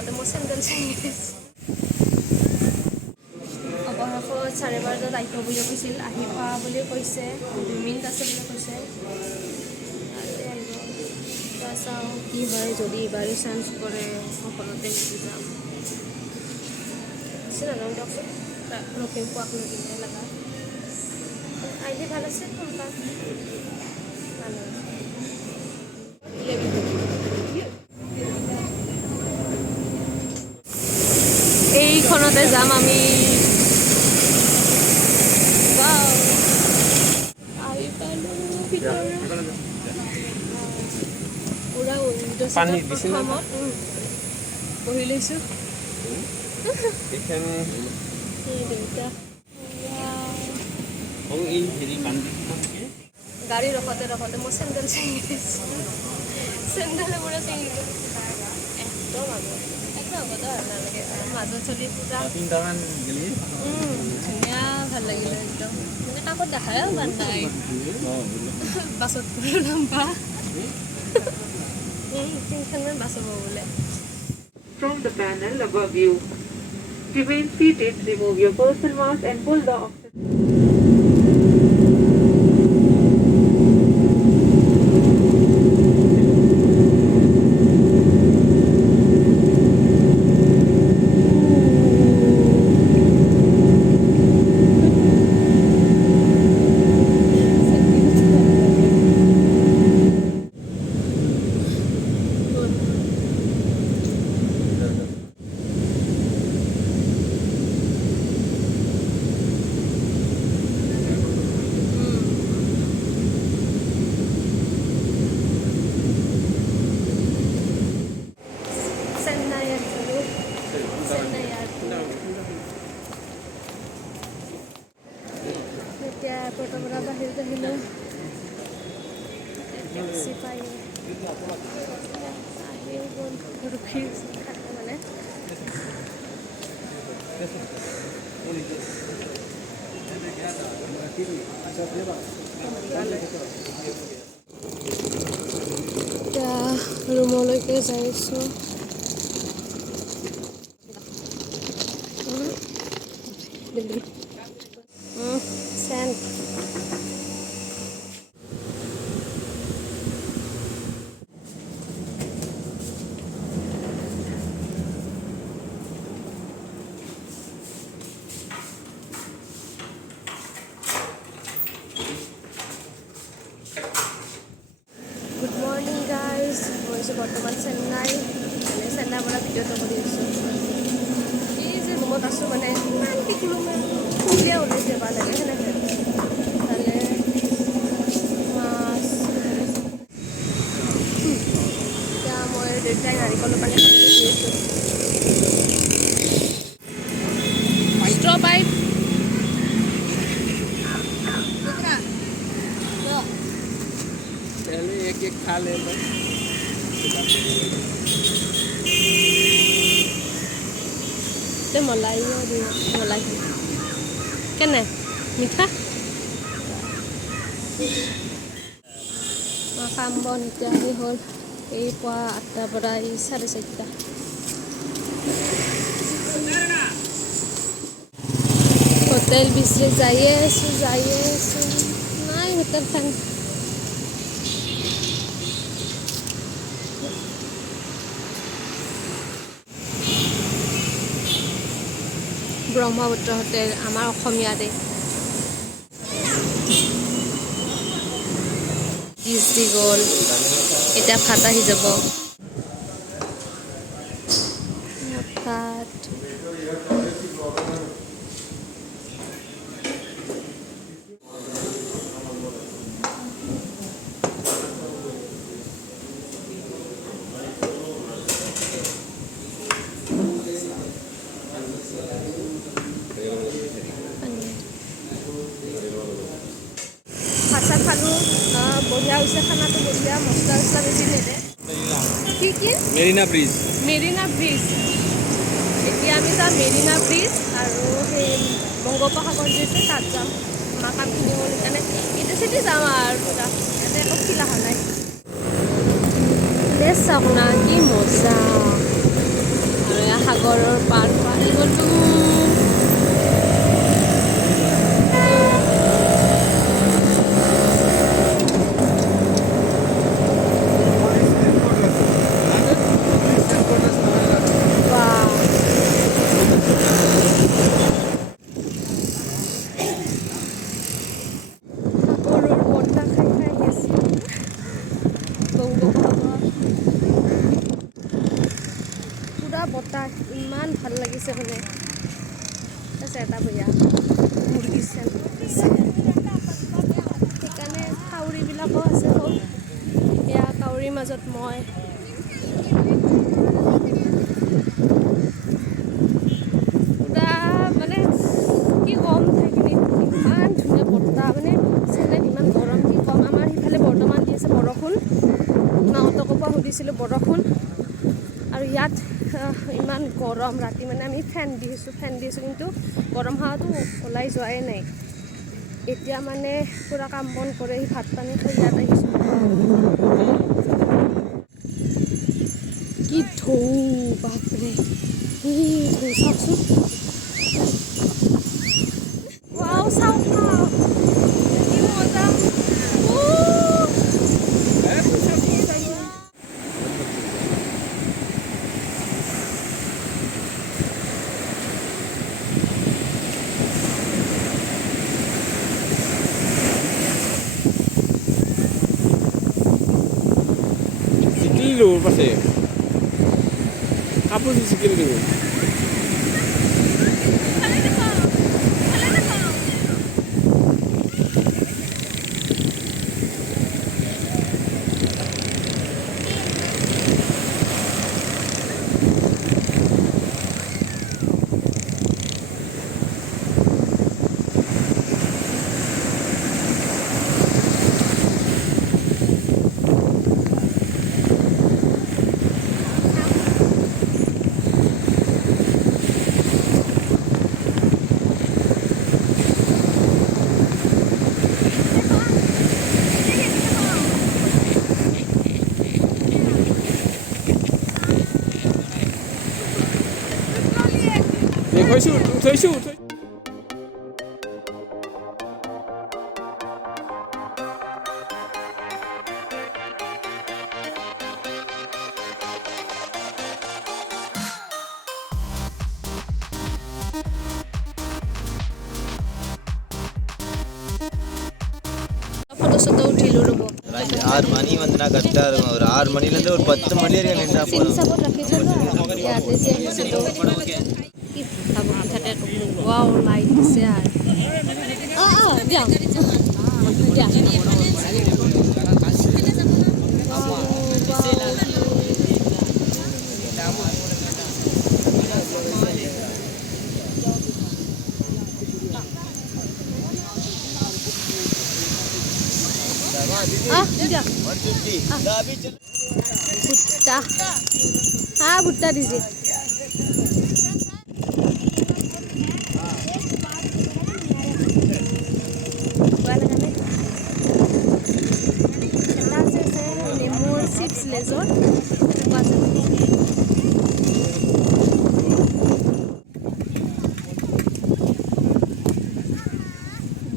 ৰখোঁতে মোৰ চেণ্ডেল ছিঙি দিছে। অৱশেষত 12:30 আহিব বুলি কৈছিল, আহি পোৱা বুলি কৈছে, 2 মিনিট আছে বুলি কৈছে। তাতে আহিব চাওঁ কি হয়, যদি এইবাৰো চান্স কৰে সফলতে গুচি যাম। নাজানো দিয়কচোন, ৰখিম পোৱাক নদিনে লগা আহিলে ভাল আছে। সোনকাল ভাল এইখনতে যাম আমি। আহি পালোঁ ভিতৰত। পুৰা প্ৰথমত বহি লৈছোঁ। গাড়ী ৰখোঁতে ৰখোঁতে মোৰ চেণ্ডেল ছিঙি দিছে। চেণ্ডেলে মোৰ ছিঙি দিছে একদম আগত, একদম আগত নালাগে মাজত চলি পূৰা ধুনীয়া ভাল লাগিলে একদম। মানে কাকত দেখাই হোৱা নাই বাছত লম্বা তিনিখনমান বাছ হ'ব বোলে। From the panel above you. To remain seated, remove your personal mask and pull the oxygen. এতিয়া এয়াৰপৰ্টৰ পৰা বাহিৰত আহিলোঁ, টেক্সি পাই আহি গ'ল, ৰখি থাকে মানে। এতিয়া ৰুমলৈকে যাইছোঁ। চেণ্ট গুড মৰ্ণিং গাইজ, গৈছোঁ বৰ্তমান চেন্নাই, মানে চেন্নাইৰ পৰা ভিডিঅ'টো কৰি আছোঁ। এই যে ৰুমত আছোঁ মানে ইমান টিকলো খুলিয়া ওলাইছে ভাল লাগে সেনেকৈ ভালে মাছ। এতিয়া মই দেউতাই নাৰিকলৰ পানী খাবলৈ দি আছোঁ। ষ্ট্ৰ পাইপ पहले एक खा ले लो। मलाई मलाई কেনে মিঠা। কাম বন এতিয়া আহি হ'ল, এই পুৱা 8টাৰ পৰা এই 4:30। হোটেল বিচাৰি যায়ে আছোঁ নাই হোটেল খান। ব্ৰহ্মপুত্ৰ হোটেল আমাৰ অসমীয়াৰে ডিছ দি গ'ল, এতিয়া ভাত আহি যাব। ভাত ভাত খালোঁ, বঢ়িয়া হৈছে খানাটো, বঢ়িয়া মছলা চছলা বেছি নিদে। কি মেৰিনা ব্ৰিজ এতিয়া আমি যাম মেৰিনা ব্ৰিজ আৰু সেই বংগোপসাগৰ যে আছে তাত যাম। আমাৰ কামখিনি হ'ল সেইকাৰণে ইটো চিটি যাম আৰু পুৰা ইয়াতে একো ফিল অহা নাই। চাওক না কি মজা, আৰু এয়া সাগৰৰ পাৰ পাই গ'লো। সাগৰৰ বতাহ খাই খাই গেছে পুৰা বতাহ ইমান ভাল লাগিছে মানে আছে এটা বঢ়িয়া মুৰ্গী চেণ্ট সেইকাৰণে কাউৰীবিলাকো আছে খুব এয়া কাউৰীৰ মাজত মই পুৰা মানে কি ক'ম ঠাইখিনিত ইমান ধুনীয়া বতাহ মানে চেন্নাইত ইমান গৰম কি ক'ম আমাৰ সিফালে বৰ্তমান দি আছে বৰষুণ মাহঁতকো পৰা সুধিছিলোঁ বৰষুণ আৰু ইয়াত ইমান গৰম ৰাতি মানে আমি ফেন দি আছোঁ কিন্তু গৰম হাৱাটো ওলাই যোৱাই নাই এতিয়া মানে পূৰা কাম বন কৰে ভাত পানী খাই ইয়াত আহিছোঁ কি ঢৌ বাপৰে কি ঢৌ চাওকচোন ৱাও চাওক কি মজা Sikil dulu pasti. Apa sih sikil dulu? Thôi shoot. Photo ಉঠিಲು ರೊಬೋ 6 மணி வந்து நான் கரெக்டாக இருக்கும் ஒரு 6 மணிலேருந்து ஒரு 10 மணி வரைக்கும் நின்றா போதும் ಸಪೋರ್ಟ್ ರଖିದ್ರು ಯಾರು ಸೇರಿಸಿದ್ರು ವಾವ್ ಲೈಟ್ से यार दिया दिया दिया 150 अभी चल भुट्टा हाँ भुट्टा दीजिए चिप्स लेजर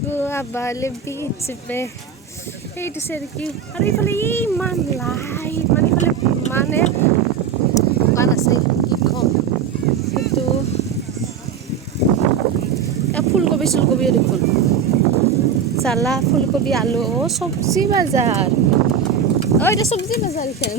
गोवा वाले बीच पे এইটো চেৰিকি আৰু এইফালে ইমান লাইট মানে এইফালে মানে দোকান আছে কি ক'ম কিন্তু ফুলকবি চুলকবিও দেখোন জ্বালা ফুলকবি আলু চব্জি বজাৰ এইটো চব্জি বজাৰ এইখান